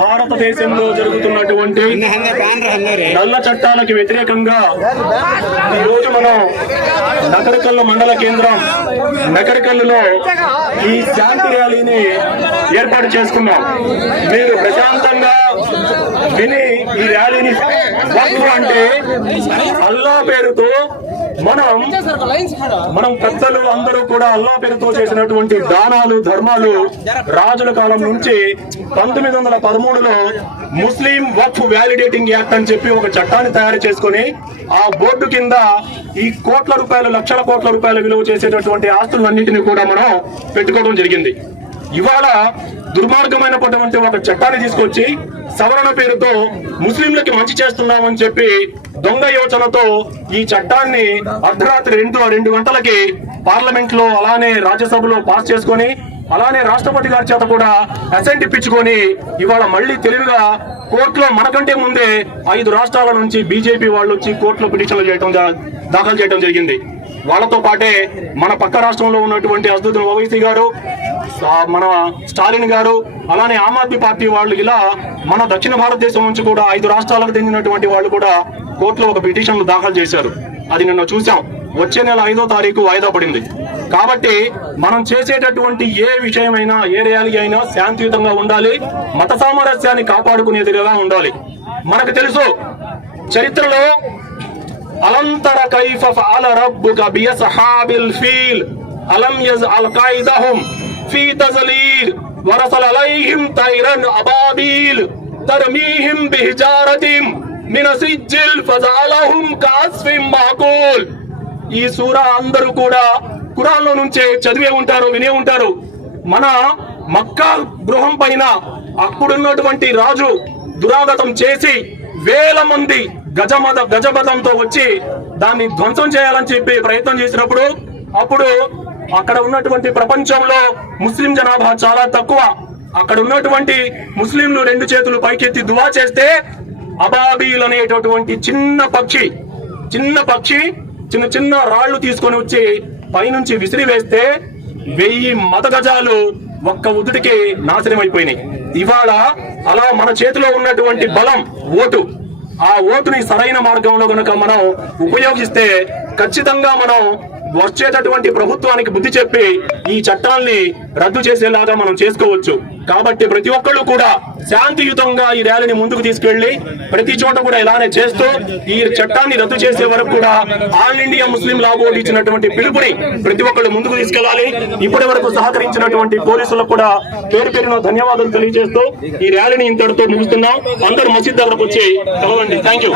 భారతదేశంలో జరుగుతున్నటువంటి నల్ల చట్టాలకు వ్యతిరేకంగా ఈ రోజు మనం నకరికల్లు మండల కేంద్రం నకరికల్లులో ఈ శాంతి ర్యాలీని ఏర్పాటు చేసుకున్నాం. మీరు ప్రశాంతంగా విని ఈ ర్యాలీని అంటే అల్లా పేరుతో మనం మనం పెద్దలు అందరూ కూడా అల్లా పేరుతో చేసినటువంటి దానాలు ధర్మాలు రాజుల కాలం నుంచి పంతొమ్మిది వందల పదమూడులో ముస్లిం వక్ఫ్ వ్యాలిడేటింగ్ యాక్ట్ అని చెప్పి ఒక చట్టాన్ని తయారు చేసుకొని ఆ బోర్డు కింద ఈ కోట్ల రూపాయలు లక్షల కోట్ల రూపాయలు విలువ చేసేటటువంటి ఆస్తులన్నింటినీ కూడా మనం పెట్టుకోవడం జరిగింది. ఇవాళ దుర్మార్గమైనటువంటి ఒక చట్టాన్ని తీసుకొచ్చి సవరణ పేరుతో ముస్లింలకి మంచి చేస్తున్నామని చెప్పి దొంగ యోచనతో ఈ చట్టాన్ని అర్ధరాత్రి రెండు రెండు గంటలకి పార్లమెంట్లో అలానే రాజ్యసభలో పాస్ చేసుకొని అలానే రాష్ట్రపతి గారి చేత కూడా అసెంట్ ఇప్పించుకొని ఇవాళ మళ్ళీ తెలివిగా కోర్టులో మనకంటే ముందే ఐదు రాష్ట్రాల నుంచి బీజేపీ వాళ్ళు వచ్చి కోర్టులో పిటిషన్లు చేయడం దాఖలు చేయడం జరిగింది. వాళ్ళతో పాటే మన పక్క రాష్ట్రంలో ఉన్నటువంటి అసదుద్దీన్ ఓవైసీ గారు మన స్టాలిన్ గారు అలానే ఆమ్ ఆద్మీ పార్టీ వాళ్ళు ఇలా మన దక్షిణ భారతదేశం నుంచి కూడా ఐదు రాష్ట్రాలకు చెందినటువంటి వాళ్ళు కూడా కోర్టులో ఒక పిటిషన్లు దాఖలు చేశారు. అది నిన్న చూసాం వచ్చే నెల ఐదో తారీఖు వాయిదా పడింది. కాబట్టి మనం చేసేటటువంటి ఏ విషయమైనా ఏ ర్యాలీ అయినా శాంతియుతంగా ఉండాలి మత సామరస్యాన్ని కాపాడుకునేదిగా ఉండాలి? మనకు తెలుసు చరిత్రలో అలంతర కైఫ ఫఅల రబ్బుక బియస్హాబిల్ ఫీల్ అలం యజ్అల్ ఖైదహుం ఫీ తజలీల్ ورسل عليهم طيرا أبابيل ترميهم بحجارة من سجل فجعلهم كعصف معقول ఈ సూర అందరూ కూడా ఖురాన్ లో నుంచే చదివే ఉంటారు వినే ఉంటారు మన మక్కా గృహం పైన అప్పుడున్నటువంటి రాజు దురాగతం చేసి వేల మంది గజమద గజబదంతో వచ్చి దాన్ని ధ్వంసం చేయాలని చెప్పి ప్రయత్నం చేసినప్పుడు అప్పుడు అక్కడ ఉన్నటువంటి ప్రపంచంలో ముస్లిం జనాభా చాలా తక్కువ. అక్కడ ఉన్నటువంటి ముస్లింలు రెండు చేతులు పైకెత్తి దువా చేస్తే అబాబీల్ అనేటటువంటి చిన్న పక్షి చిన్న పక్షి చిన్న చిన్న రాళ్ళు తీసుకొని వచ్చి పైనుంచి విసిరి వేస్తే వెయ్యి మత గజాలు ఒక్క ఉదుటికి నాశనం అయిపోయినాయి. ఇవాళ అలా మన చేతిలో ఉన్నటువంటి బలం ఓటు ఆ ఓటుని సరైన మార్గంలో గనుక మనం ఉపయోగిస్తే ఖచ్చితంగా మనం వచ్చేటటువంటి ప్రభుత్వానికి బుద్ధి చెప్పి ఈ చట్టాల్ని రద్దు చేసేలాగా మనం చేసుకోవచ్చు. కాబట్టి ప్రతి ఒక్కళ్ళు కూడా శాంతియుతంగా ఈ ర్యాలీని ముందుకు తీసుకెళ్ళి ప్రతి చోట కూడా ఇలానే చేస్తూ ఈ చట్టాన్ని రద్దు చేసే వరకు కూడా All India Muslim Law Board ఇచ్చినటువంటి పిలుపుని ప్రతి ఒక్కళ్ళు ముందుకు తీసుకెళ్ళాలి ఇప్పటి వరకు సహకరించినటువంటి పోలీసులకు కూడా పేరు పేరున ధన్యవాదాలు తెలియజేస్తూ ఈ ర్యాలీని ఇంతటితో ముగిస్తున్నాం. అందరూ మసీద్ దగ్గరకు వచ్చి కలవండి. Thank you